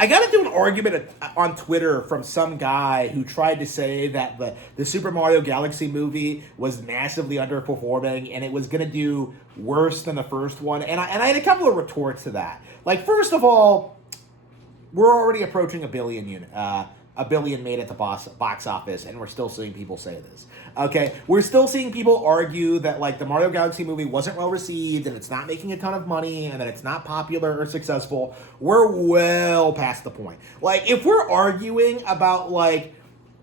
I got into an argument on Twitter from some guy who tried to say that the Super Mario Galaxy movie was massively underperforming and it was going to do worse than the first one. And I had a couple of retorts to that. Like, first of all, we're already approaching a billion made at the box office, and we're still seeing people say this. Okay, we're still seeing people argue that like the Mario Galaxy movie wasn't well received, and it's not making a ton of money, and that it's not popular or successful. We're well past the point. Like, if we're arguing about like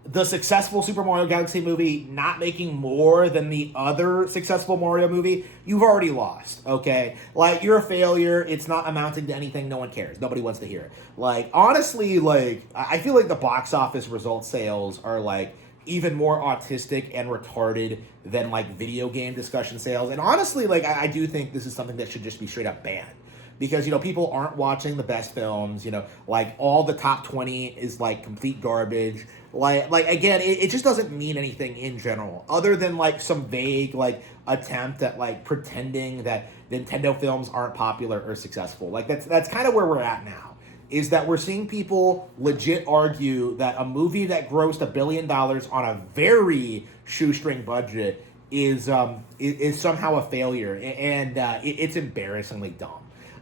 the successful Super Mario Galaxy movie not making more than the other successful Mario movie, you've already lost, okay? Like, you're a failure. It's not amounting to anything. No one cares. Nobody wants to hear it. Like, honestly, like, I feel like the box office result sales are, like, even more autistic and retarded than, like, video game discussion sales. And honestly, like, I do think this is something that should just be straight up banned. Because, you know, people aren't watching the best films, you know, like, all the top 20 is, like, complete garbage. Like again, it just doesn't mean anything in general, other than, like, some vague, like, attempt at, like, pretending that Nintendo films aren't popular or successful. Like, that's kind of where we're at now, is that we're seeing people legit argue that a movie that grossed $1 billion on a very shoestring budget is somehow a failure, and it's embarrassingly dumb.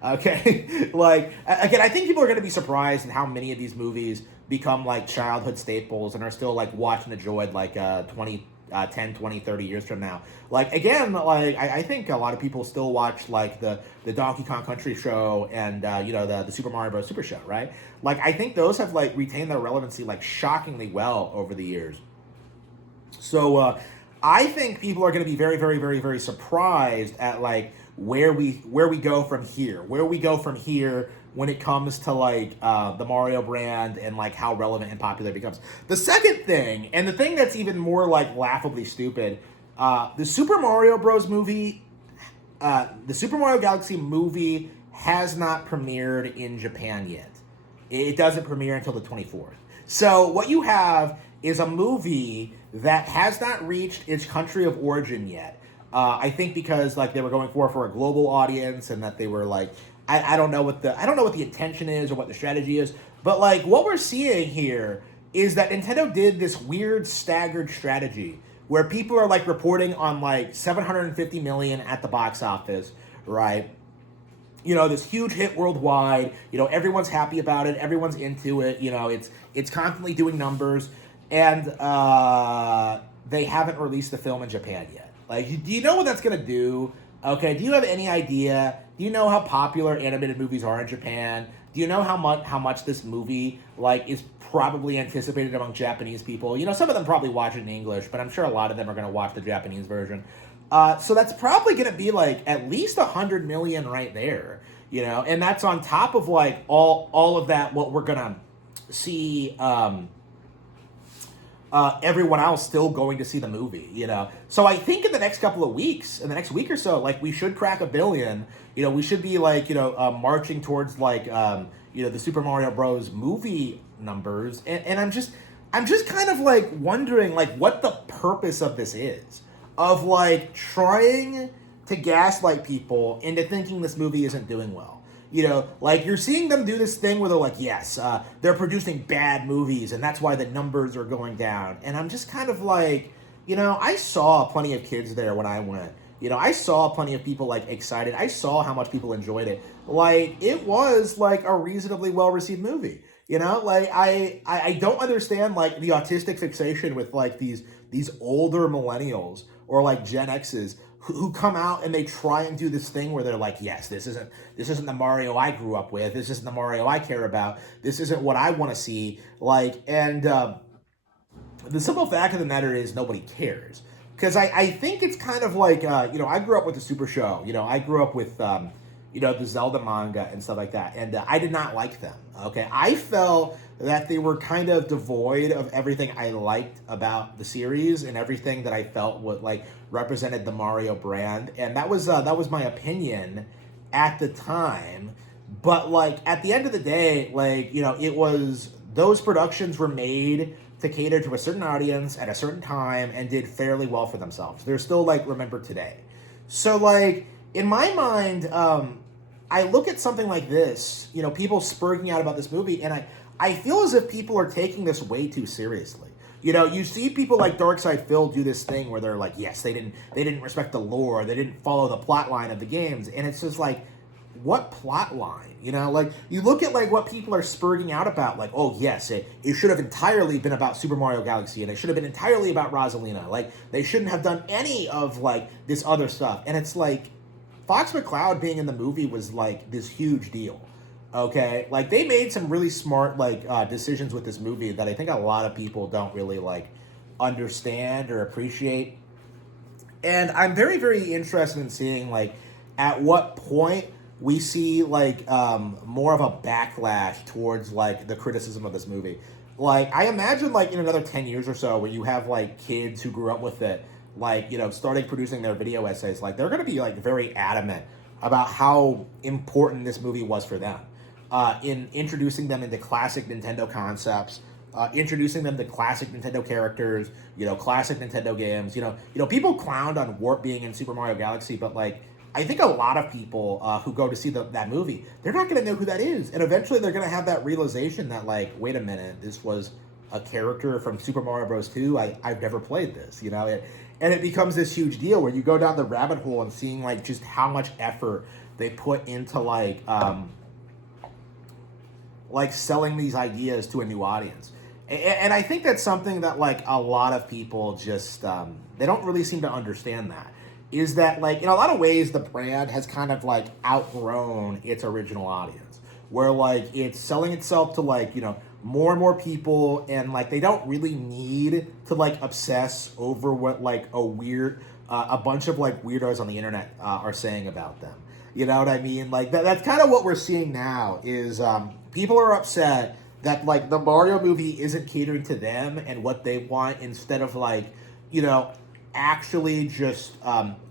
Okay, like, again, I think people are going to be surprised at how many of these movies become, like, childhood staples and are still, like, watched and enjoyed, like, 10, 20, 30 years from now. Like, again, like, I think a lot of people still watch, like, the Donkey Kong Country show and, you know, the Super Mario Bros. Super show, right? Like, I think those have, like, retained their relevancy, like, shockingly well over the years. So, I think people are going to be very, very, very, very surprised at, like, where we go from here, when it comes to, like, the Mario brand and, like, how relevant and popular it becomes. The second thing, and the thing that's even more, like, laughably stupid, the Super Mario Bros. Movie, the Super Mario Galaxy movie has not premiered in Japan yet. It doesn't premiere until the 24th. So what you have is a movie that has not reached its country of origin yet. I think because, like, they were going for a global audience, and that they were, like, I don't know what the intention is or what the strategy is, but, like, what we're seeing here is that Nintendo did this weird staggered strategy where people are, like, reporting on, like, 750 million at the box office, right? You know, this huge hit worldwide. You know, everyone's happy about it. Everyone's into it. You know, it's constantly doing numbers, and they haven't released the film in Japan yet. Like, do you know what that's going to do? Okay, do you have any idea? Do you know how popular animated movies are in Japan? Do you know how much this movie, like, is probably anticipated among Japanese people? You know, some of them probably watch it in English, but I'm sure a lot of them are going to watch the Japanese version. So that's probably going to be, like, at least 100 million right there, you know? And that's on top of, like, all of that, what we're going to see... everyone else still going to see the movie, you know? So I think in the next couple of weeks, in the next week or so, like, we should crack 1 billion. You know, we should be, like, you know, marching towards, like, you know, the Super Mario Bros. Movie numbers. And I'm just kind of, like, wondering, like, what the purpose of this is. Of, like, trying to gaslight people into thinking this movie isn't doing well. You know, like, you're seeing them do this thing where they're like, yes, they're producing bad movies, and that's why the numbers are going down. And I'm just kind of like, you know, I saw plenty of kids there when I went. You know, I saw plenty of people, like, excited. I saw how much people enjoyed it. Like, it was, like, a reasonably well-received movie. You know, like, I don't understand, like, the autistic fixation with, like, these older millennials or, like, Gen X's who come out and they try and do this thing where they're like, yes, this isn't the Mario I grew up with. This isn't the Mario I care about. This isn't what I want to see. Like, and the simple fact of the matter is nobody cares. Because I think it's kind of like, you know, I grew up with the Super Show. You know, I grew up with, you know, the Zelda manga and stuff like that. And I did not like them, okay? I felt that they were kind of devoid of everything I liked about the series and everything that I felt would, like, represented the Mario brand. And that was my opinion at the time. But, like, at the end of the day, like, you know, it was, those productions were made to cater to a certain audience at a certain time and did fairly well for themselves. They're still, like, remembered today. So, like, in my mind, I look at something like this, people spurting out about this movie, and I feel as if people are taking this way too seriously. You see people like Darkside Phil do this thing where they're like, yes, they didn't respect the lore, they didn't follow the plot line of the games, and it's just like, what plot line? Like you look at like what people are spurting out about, like, oh yes, it should have entirely been about Super Mario Galaxy, and it should have been entirely about Rosalina. Like they shouldn't have done any of like this other stuff, and it's like Fox McCloud being in the movie was like this huge deal. Okay, like they made some really smart like decisions with this movie that I think a lot of people don't really like understand or appreciate. And I'm very, very interested in seeing like at what point we see like more of a backlash towards like the criticism of this movie. Like I imagine like in another 10 years or so when you have like kids who grew up with it, like, starting producing their video essays, like they're going to be like very adamant about how important this movie was for them in introducing them into classic Nintendo concepts, introducing them to classic Nintendo characters, classic Nintendo games. People clowned on Warp being in Super Mario Galaxy, but like I think a lot of people who go to see that movie, they're not going to know who that is, and eventually they're going to have that realization that like, wait a minute, this was a character from Super Mario Bros. 2. I've never played this, and it becomes this huge deal where you go down the rabbit hole and seeing like just how much effort they put into like selling these ideas to a new audience. And I think that's something that like a lot of people just they don't really seem to understand. That is that like in a lot of ways the brand has kind of like outgrown its original audience, where like it's selling itself to like more and more people, and like they don't really need to like obsess over what like a bunch of like weirdos on the internet are saying about them. You know what I mean? Like that's kind of what we're seeing now is people are upset that like the Mario movie isn't catering to them and what they want, instead of like actually just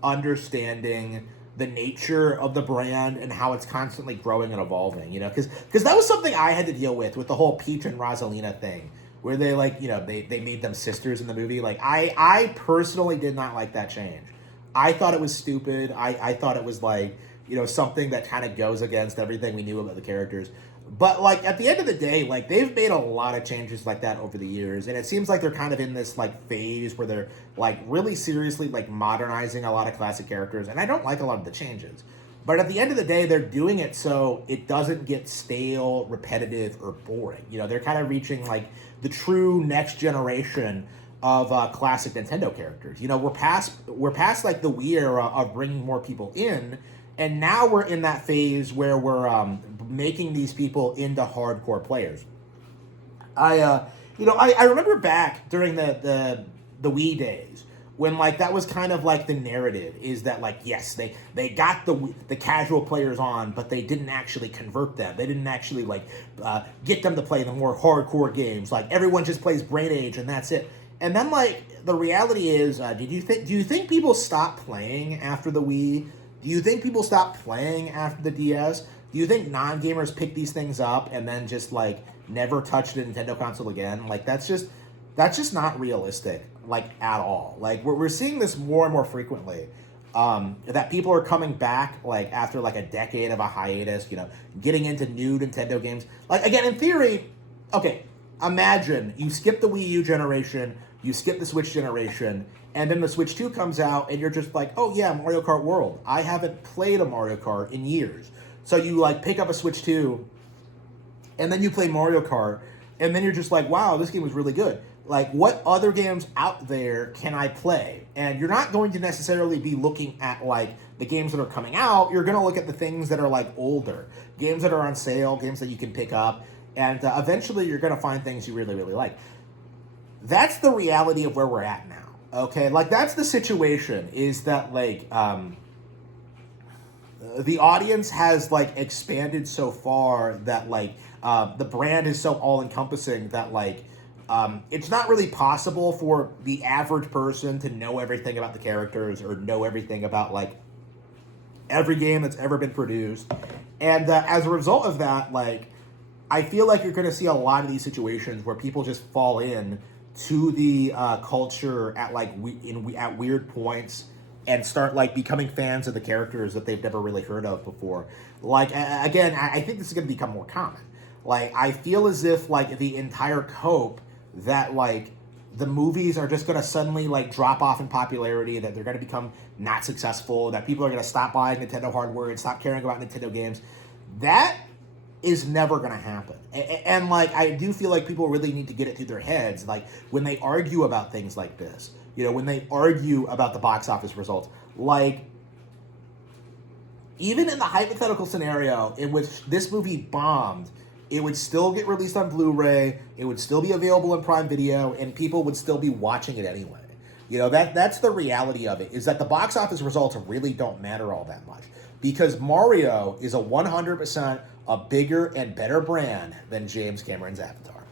understanding the nature of the brand and how it's constantly growing and evolving, because that was something I had to deal with the whole Peach and Rosalina thing, where they like, they made them sisters in the movie. Like I personally did not like that change. I thought it was stupid. I thought it was like, something that kind of goes against everything we knew about the characters. But like at the end of the day, like they've made a lot of changes like that over the years, and it seems like they're kind of in this like phase where they're like really seriously like modernizing a lot of classic characters, and I don't like a lot of the changes. But at the end of the day, they're doing it so it doesn't get stale, repetitive, or boring. They're kind of reaching like the true next generation of classic Nintendo characters. We're past like the Wii era of bringing more people in, and now we're in that phase where we're making these people into hardcore players. I remember back during the Wii days when like that was kind of like the narrative, is that like, yes, they got the casual players on, but they didn't actually convert them. They didn't actually like get them to play the more hardcore games. Like everyone just plays Brain Age and that's it. And then like the reality is, do you think people stopped playing after the Wii? Do you think people stopped playing after the DS? Do you think non-gamers pick these things up and then just like never touched a Nintendo console again? Like that's just not realistic, like at all. Like we're seeing this more and more frequently. That people are coming back like after like a decade of a hiatus, getting into new Nintendo games. Like again, in theory, okay, imagine you skip the Wii U generation, you skip the Switch generation, and then the Switch 2 comes out, and you're just like, oh yeah, Mario Kart World. I haven't played a Mario Kart in years. So you like pick up a Switch 2, and then you play Mario Kart, and then you're just like, wow, this game was really good. Like, what other games out there can I play? And you're not going to necessarily be looking at like the games that are coming out. You're going to look at the things that are like older, games that are on sale, games that you can pick up, and eventually you're going to find things you really, really like. That's the reality of where we're at now. Okay, like that's the situation, is that like the audience has like expanded so far that like the brand is so all encompassing that like it's not really possible for the average person to know everything about the characters or know everything about like every game that's ever been produced. And as a result of that, like I feel like you're going to see a lot of these situations where people just fall in to the culture at like at weird points, and start like becoming fans of the characters that they've never really heard of before. Like again, I think this is going to become more common. Like I feel as if like the entire cope that like the movies are just going to suddenly like drop off in popularity, that they're going to become not successful, that people are going to stop buying Nintendo hardware and stop caring about Nintendo games. That is never going to happen. And like I do feel like people really need to get it through their heads, like when they argue about things like this, when they argue about the box office results, like even in the hypothetical scenario in which this movie bombed, it would still get released on Blu-ray, it would still be available in Prime Video, and people would still be watching it anyway. That's the reality of it, is that the box office results really don't matter all that much. Because Mario is 100% a bigger and better brand than James Cameron's Avatar.